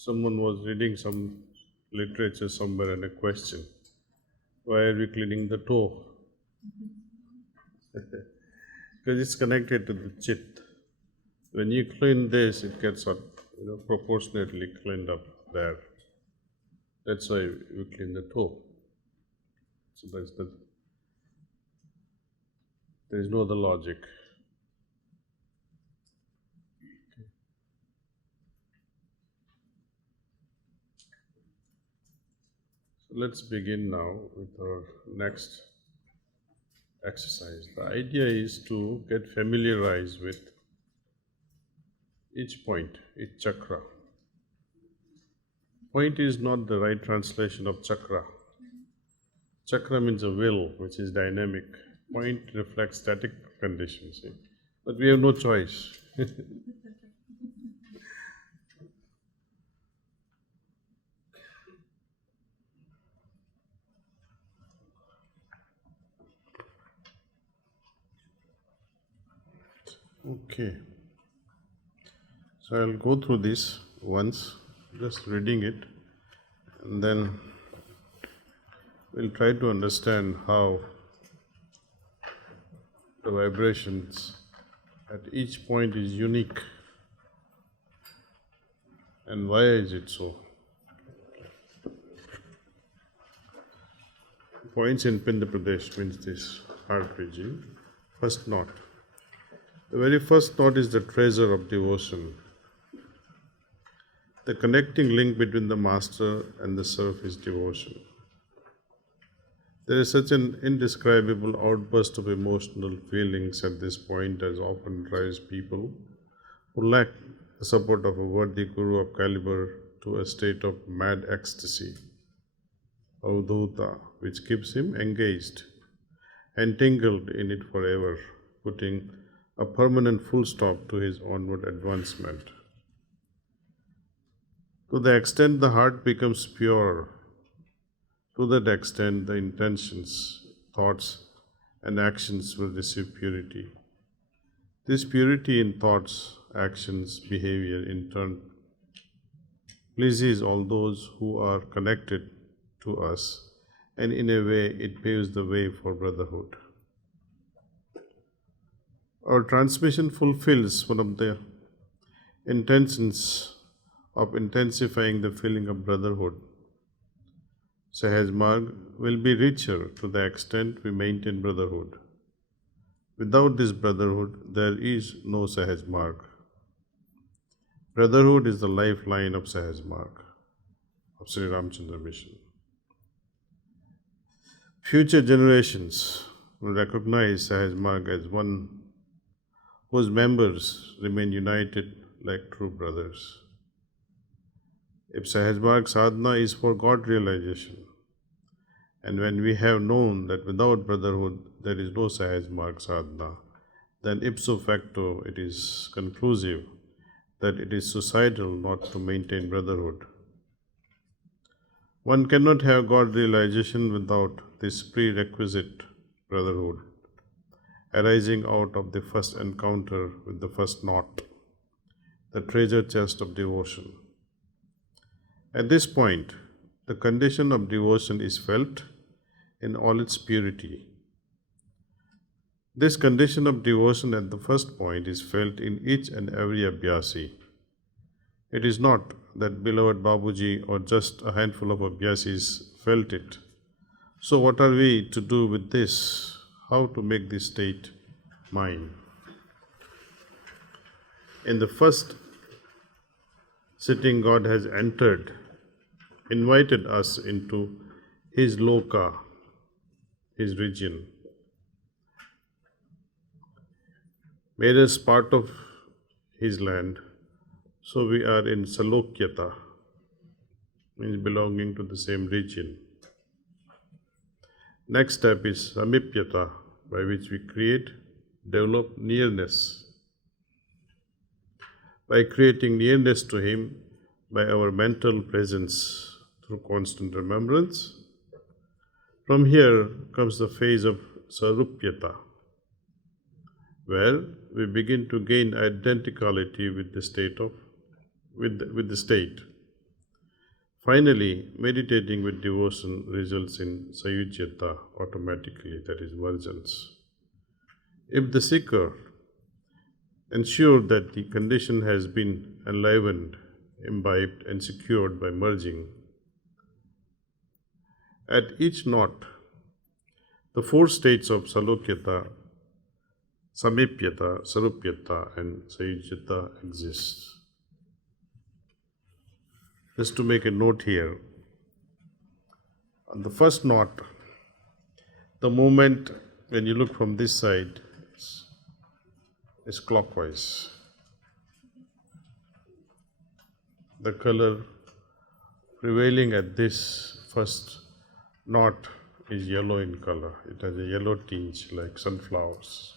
Someone was reading some literature somewhere and a question, why are we cleaning the toe? Because it's connected to the chit. When you clean this, it gets proportionately cleaned up there. That's why we clean the toe. So there is no other logic. So let's begin now with our next exercise. The idea is to get familiarized with each point, each chakra. Point is not the right translation of chakra. Chakra means a will, which is dynamic. Point reflects static conditions. But we have no choice. Okay. So I'll go through this once, just reading it, and then we'll try to understand how the vibrations at each point is unique and why is it so. Points in Pradesh means this heart region. First knot. The very first knot is the treasure of devotion. The connecting link between the master and the serf is devotion. There is such an indescribable outburst of emotional feelings at this point as often drives people who lack the support of a worthy guru of caliber to a state of mad ecstasy, avdhuta, which keeps him engaged, entangled in it forever, putting a permanent full stop to his onward advancement. To the extent the heart becomes pure, to that extent the intentions, thoughts, and actions will receive purity. This purity in thoughts, actions, behavior in turn pleases all those who are connected to us, and in a way it paves the way for brotherhood. Our transmission fulfills one of the intentions of intensifying the feeling of brotherhood. Sahaj Marg will be richer to the extent we maintain brotherhood. Without this brotherhood, there is no Sahaj Marg. Brotherhood is the lifeline of Sahaj Marg, of Sri Ramchandra Mission. Future generations will recognize Sahaj Marg as one whose members remain united like true brothers. If Sahaj Marg sadhana is for God realization, and when we have known that without brotherhood there is no Sahaj Marg sadhana, then ipso facto it is conclusive that it is suicidal not to maintain brotherhood. One cannot have God realization without this prerequisite brotherhood, arising out of the first encounter with the first knot, the treasure chest of devotion. At this point, the condition of devotion is felt in all its purity. This condition of devotion at the first point is felt in each and every abhyasi. It is not that beloved Babuji or just a handful of abhyasis felt it. So what are we to do with this? How to make this state mine? In the first sitting, God has entered, invited us into His loka, His region, made us part of His land. So we are in Salokyata, means belonging to the same region. Next step is Samipyata, by which we develop nearness. By creating nearness to Him, by our mental presence through constant remembrance. From here comes the phase of Sarupyata, where we begin to gain identicality with the state. Finally, meditating with devotion results in sayujyata automatically, that is, mergence. If the seeker ensures that the condition has been enlivened, imbibed, and secured by merging, at each knot, the four states of salokyata, samipyata, sarupyata, and sayujyata exist. Just to make a note here, on the first knot, the movement when you look from this side is clockwise. The color prevailing at this first knot is yellow in color. It has a yellow tinge like sunflowers.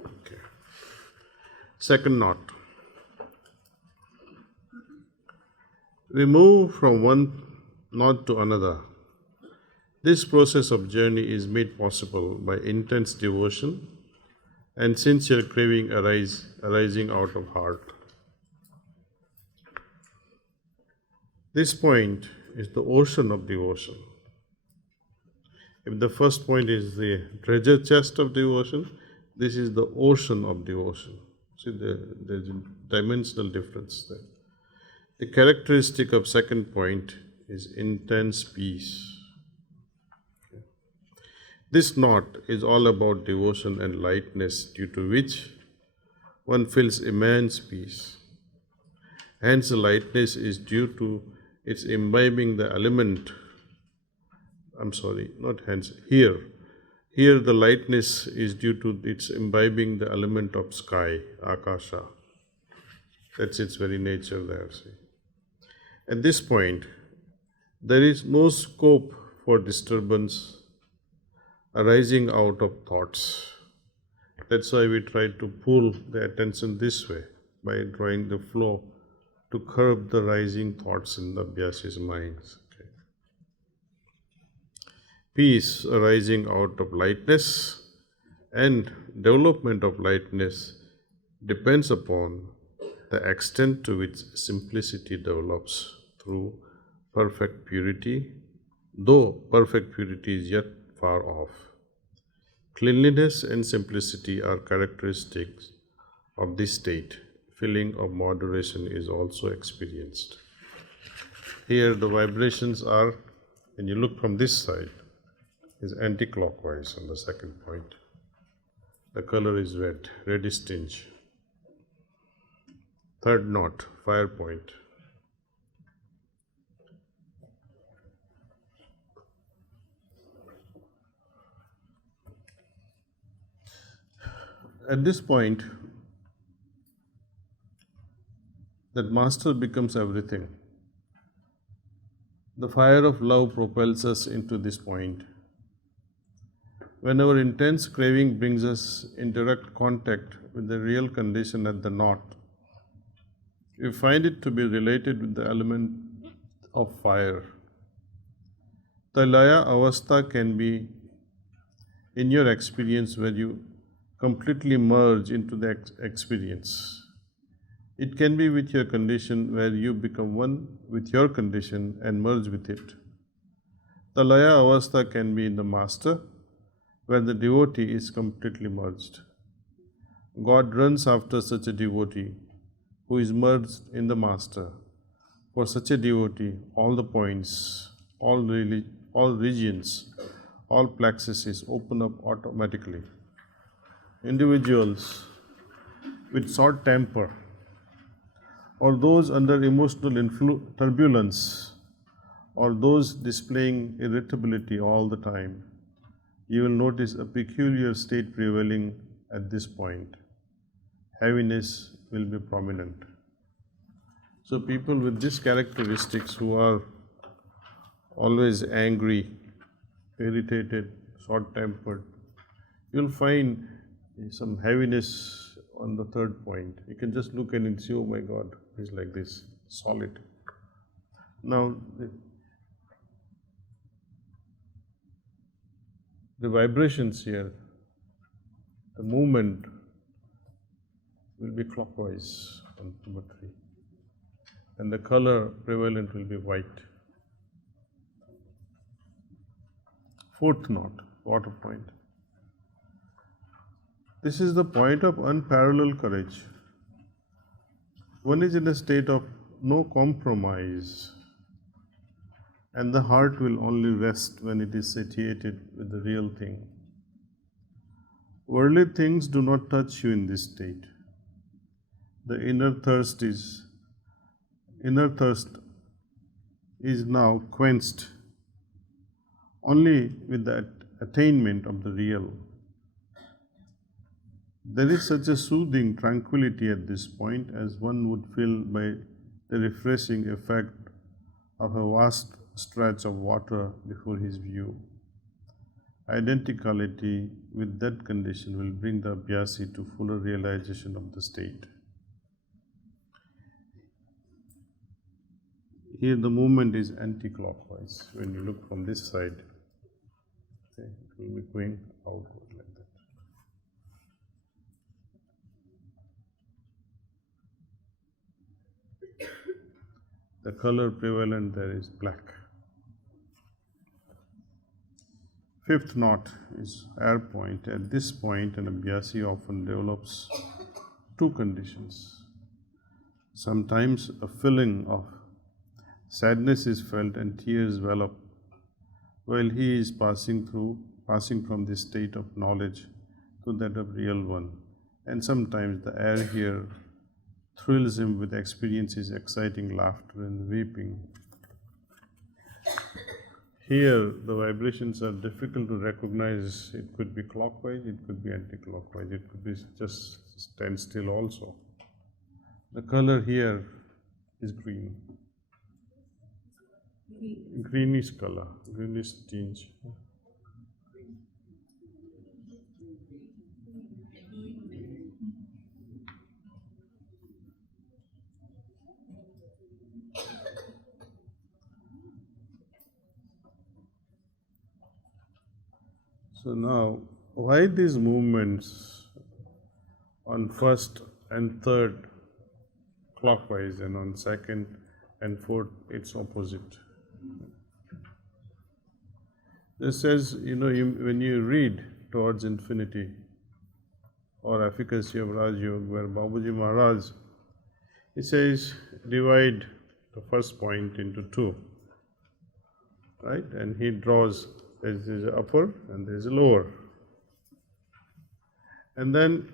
Okay. Second knot. We move from one knot to another. This process of journey is made possible by intense devotion and sincere craving arising out of heart. This point is the ocean of devotion. If the first point is the treasure chest of devotion, this is the ocean of devotion. See, there's a dimensional difference there. The characteristic of second point is intense peace. This knot is all about devotion and lightness, due to which one feels immense peace. Hence, the lightness is due to its imbibing the element. Here the lightness is due to its imbibing the element of sky, akasha. That's its very nature there, see. At this point, there is no scope for disturbance arising out of thoughts. That's why we try to pull the attention this way by drawing the flow to curb the rising thoughts in the abhyasi's minds. Okay. Peace arising out of lightness and development of lightness depends upon the extent to which simplicity develops through perfect purity, though perfect purity is yet far off. Cleanliness and simplicity are characteristics of this state. Feeling of moderation is also experienced. Here the vibrations are, when you look from this side, is anti-clockwise on the second point. The color is red, reddish tinge. Third knot, fire point. At this point, that master becomes everything. The fire of love propels us into this point. When our intense craving brings us in direct contact with the real condition at the knot, we find it to be related with the element of fire. The laya avastha can be in your experience where you completely merge into the experience. It can be with your condition where you become one with your condition and merge with it. The laya avastha can be in the master where the devotee is completely merged. God runs after such a devotee who is merged in the master. For such a devotee, all the points, all regions, all plexuses open up automatically. Individuals with short temper or those under emotional turbulence or those displaying irritability all the time, you will notice a peculiar state prevailing at this point. Heaviness will be prominent. So people with these characteristics who are always angry, irritated, short-tempered, you'll find some heaviness on the third point. You can just look and see, oh my God, he's like this, solid. Now, the vibrations here, the movement will be clockwise on number 3. and the color prevalent will be white. Fourth knot, water point. This is the point of unparalleled courage. One is in a state of no compromise, and the heart will only rest when it is satiated with the real thing. Worldly things do not touch you in this state. The inner thirst is now quenched only with the attainment of the real. There is such a soothing tranquility at this point as one would feel by the refreshing effect of a vast stretch of water before his view. Identicality with that condition will bring the abhyasi to fuller realization of the state. Here the movement is anti-clockwise. When you look from this side, okay, it will be going outward like that. The color prevalent there is black. Fifth knot is air point. At this point, an abhyasi often develops two conditions. Sometimes a feeling of sadness is felt and tears well up while he is passing from this state of knowledge to that of real one. And sometimes the air here thrills him with experiences exciting laughter and weeping. Here the vibrations are difficult to recognize. It could be clockwise, it could be anti-clockwise, it could be just stand still also. The color here is green. Greenish color, greenish tinge. So now, why these movements on first and third clockwise and on second and fourth it's opposite? This says, when you read Towards Infinity or Efficacy of Raj Yoga, where Babaji Maharaj, he says, divide the first point into two, right? And he draws, there is an upper and there is a lower. And then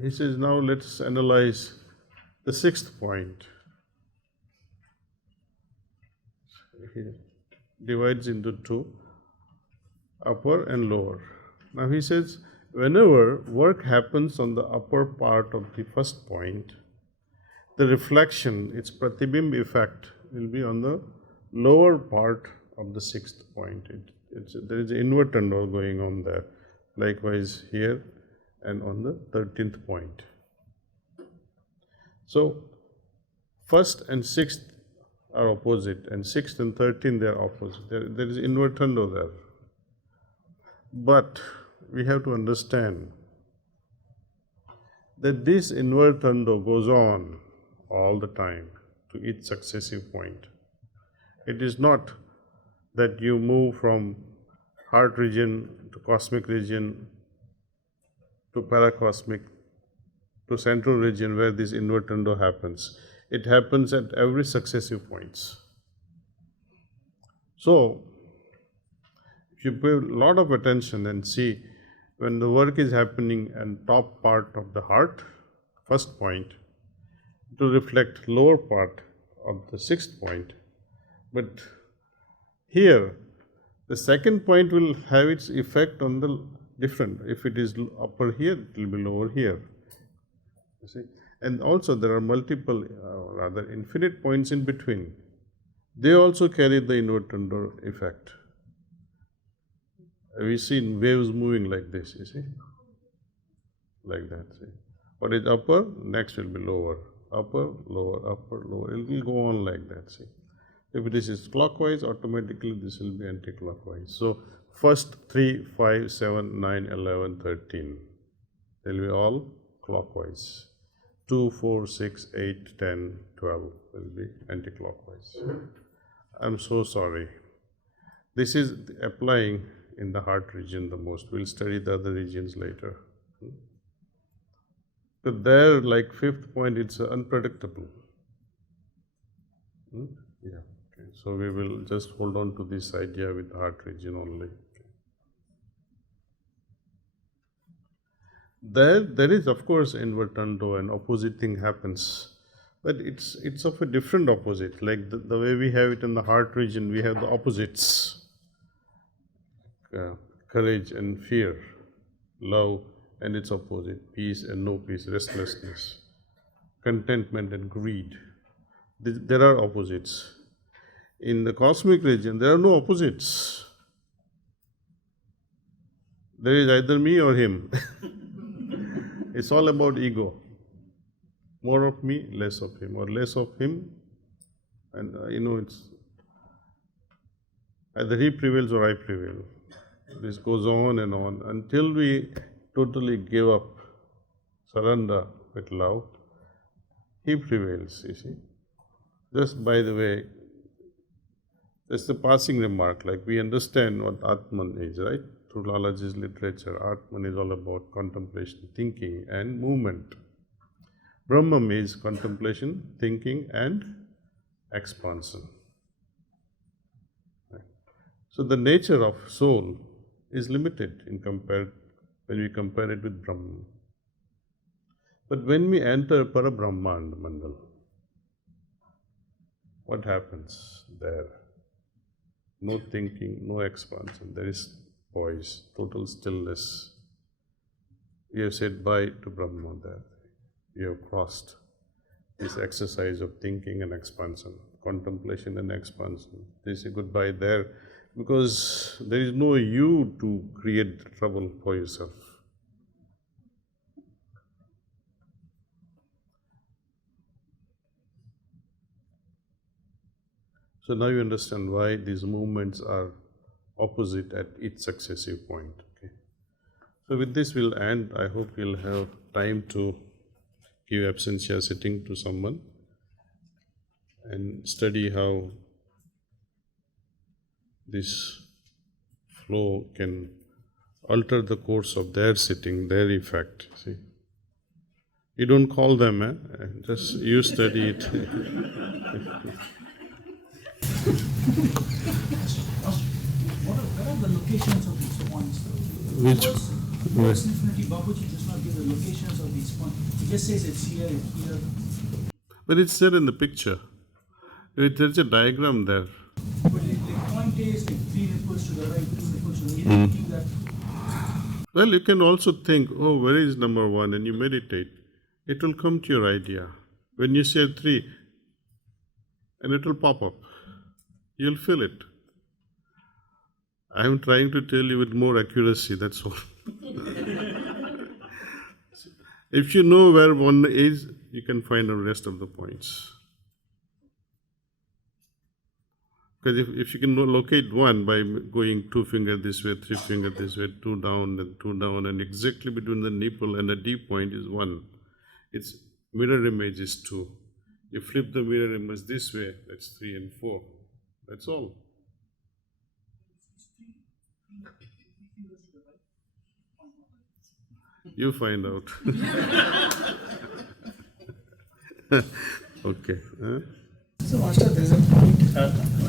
he says, now let's analyze the sixth point. He divides into two, upper and lower. Now he says, whenever work happens on the upper part of the first point, the reflection, its pratibimb effect, will be on the lower part of the sixth point. There is an invertando going on there. Likewise here and on the 13th point. So first and sixth are opposite, and sixth and 13th they are opposite. There is invertando there. But we have to understand that this invertando goes on all the time to each successive point. It is not that you move from heart region to cosmic region to paracosmic to central region where this invertando happens. It happens at every successive points. So, if you pay a lot of attention and see when the work is happening in top part of the heart, first point, to reflect lower part of the sixth point. But here, the second point will have its effect on the different. If it is upper here, it will be lower here. You see? And also there are multiple, rather infinite points in between. They also carry the invertando effect. We see waves moving like this, you see, like that. See, what is upper, next will be lower, upper, lower, upper, lower. It will go on like that. See, if this is clockwise, automatically this will be anti-clockwise. So first 3, 5, 7, 9, 11, 13, they will be all clockwise. 2, 4, 6, 8, 10, 12 will be anti-clockwise. I'm so sorry. This is applying in the heart region the most. We'll study the other regions later. But there, like fifth point, it's unpredictable. Yeah. Okay. So we will just hold on to this idea with the heart region only. There is of course invertendo and opposite thing happens, but it's of a different opposite. Like the way we have it in the heart region, we have the opposites: courage and fear, love and its opposite, peace and no peace, restlessness, contentment and greed. There are opposites. In the cosmic region, there are no opposites. There is either me or him. It's all about ego. More of me, less of him, or less of him, and it's either he prevails or I prevail. This goes on and on until we totally give up, surrender with love. He prevails, you see. Just by the way, just a passing remark, like we understand what Atman is, right? Through Lalaji's literature, Atman is all about contemplation, thinking and movement. Brahman is contemplation, thinking and expansion. Right. So the nature of soul is limited when we compare it with Brahman. But when we enter Parabrahmand Mandal, what happens there? No thinking, no expansion. There is poise, total stillness. We have said bye to Brahma there. We have crossed this exercise of thinking and expansion, contemplation and expansion. They say goodbye there because there is no you to create the trouble for yourself. So now you understand why these movements are opposite at each successive point. Okay. So with this we'll end. I hope you'll have time to give absentia sitting to someone and study how this flow can alter the course of their sitting, their effect. See, you don't call them, just you study it. Where are the locations of these points? Which? Towards infinity, Bapuji does not give the locations of these points. He just says it's here, here. But it's there in the picture. There's a diagram there. But like point A is like 3 nipples to the right, 2 nipples to the right. You think that. Well, you can also think, oh, where is number 1? And you meditate. It will come to your idea. When you say 3, and it will pop up. You'll feel it. I am trying to tell you with more accuracy, that's all. If you know where 1 is, you can find the rest of the points. Because if you can locate 1 by going 2 fingers this way, 3 fingers this way, 2 down, then 2 down, and exactly between the nipple and the D point is 1. Its mirror image is 2. You flip the mirror image this way, that's 3 and 4. That's all. You find out. Okay. So, Master, there is a point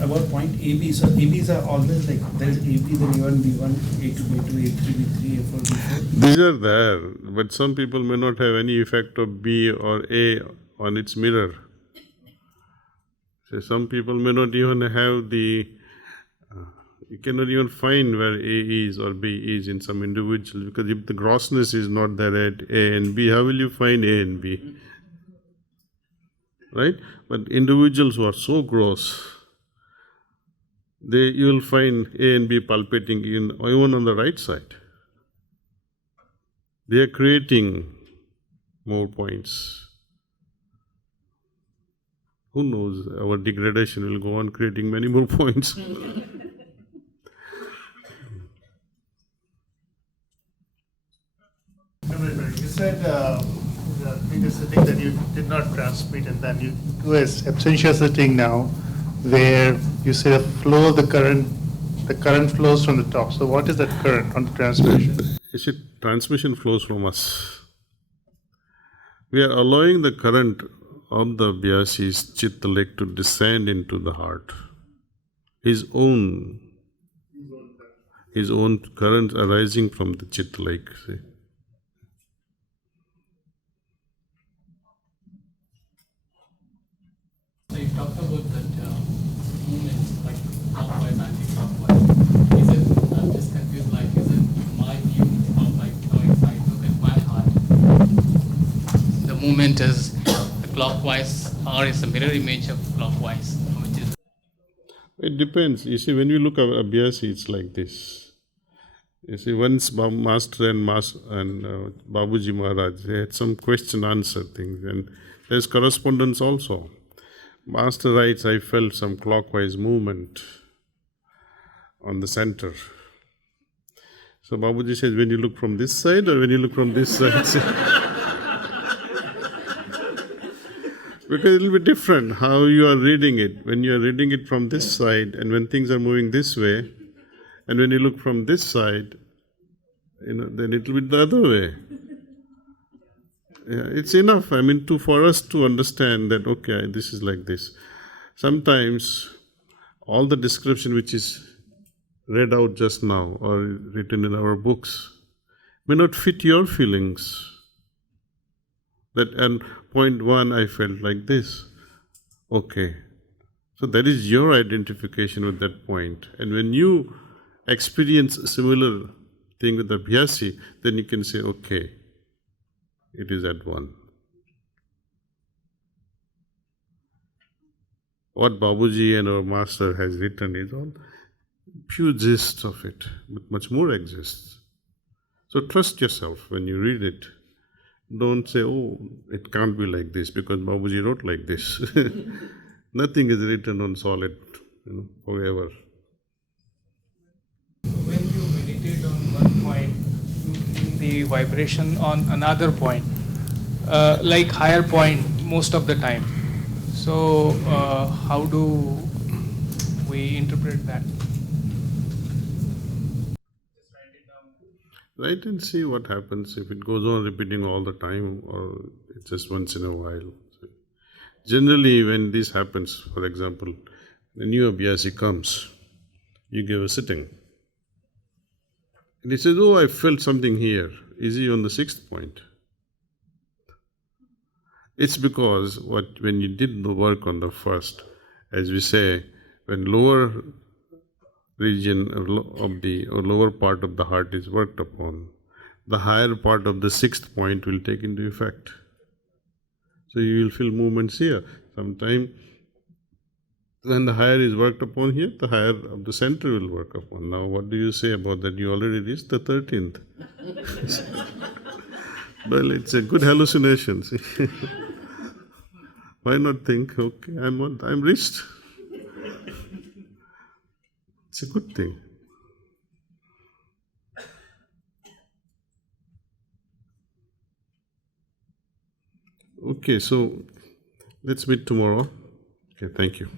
about point AB. So, ABs are always like there is AB, then A1, B1, A2, B2, A3, B3, A4, B4. These are there, but some people may not have any effect of B or A on its mirror. So some people may not even have you cannot even find where A is or B is in some individuals, because if the grossness is not there at A and B, how will you find A and B? Right? But individuals who are so gross, you will find A and B palpating even on the right side. They are creating more points. Who knows, our degradation will go on creating many more points. You said the previous sitting that you did not transmit, and then you do a absentia sitting now, where you say the current flows from the top. So what is that current on the transmission? You see, transmission flows from us. We are allowing the current of the Vyasi's chitta lake to descend into the heart. His own currents arising from the chitta lake. See? So you talked about that movement, like clockwise, anti-clockwise. Is it, I'm just confused, like, is it my view of, like, if I look at my heart, the movement is clockwise, or is a mirror image of clockwise, which is... It depends. You see, when you look at Abhyasi, it's like this. You see, once Master and Babuji Maharaj, they had some question-answer things, and there's correspondence also. Master writes, I felt some clockwise movement on the center. So Babuji says, when you look from this side or when you look from this side? Because it will be different how you are reading it. When you are reading it from this side and when things are moving this way, and when you look from this side, then it will be the other way. Yeah, it's enough, for us to understand that, okay, this is like this. Sometimes all the description which is read out just now or written in our books may not fit your feelings. That at point 1 I felt like this. Okay. So that is your identification with that point. And when you experience a similar thing with the Abhyasi, then you can say, okay, it is at 1. What Babuji and our master has written is all few gists of it, but much more exists. So trust yourself when you read it. Don't say, oh, it can't be like this because Babuji wrote like this. Nothing is written on solid, forever. When you meditate on one point, you feel the vibration on another point, like higher point most of the time. So how do we interpret that? Write and see what happens, if it goes on repeating all the time or it's just once in a while. Generally, when this happens, for example, the new Abhyasi comes, you give a sitting. And he says, oh, I felt something here. Is he on the 6th point? It's because when you did the work on the first, as we say, when lower region of the or lower part of the heart is worked upon, the higher part of the 6th point will take into effect. So you will feel movements here. Sometime when the higher is worked upon here, the higher of the center will work upon. Now what do you say about that? You already reached the 13th. Well, it's a good hallucination. See? Why not think, okay, I'm reached. It's a good thing. Okay, so let's meet tomorrow. Okay, thank you.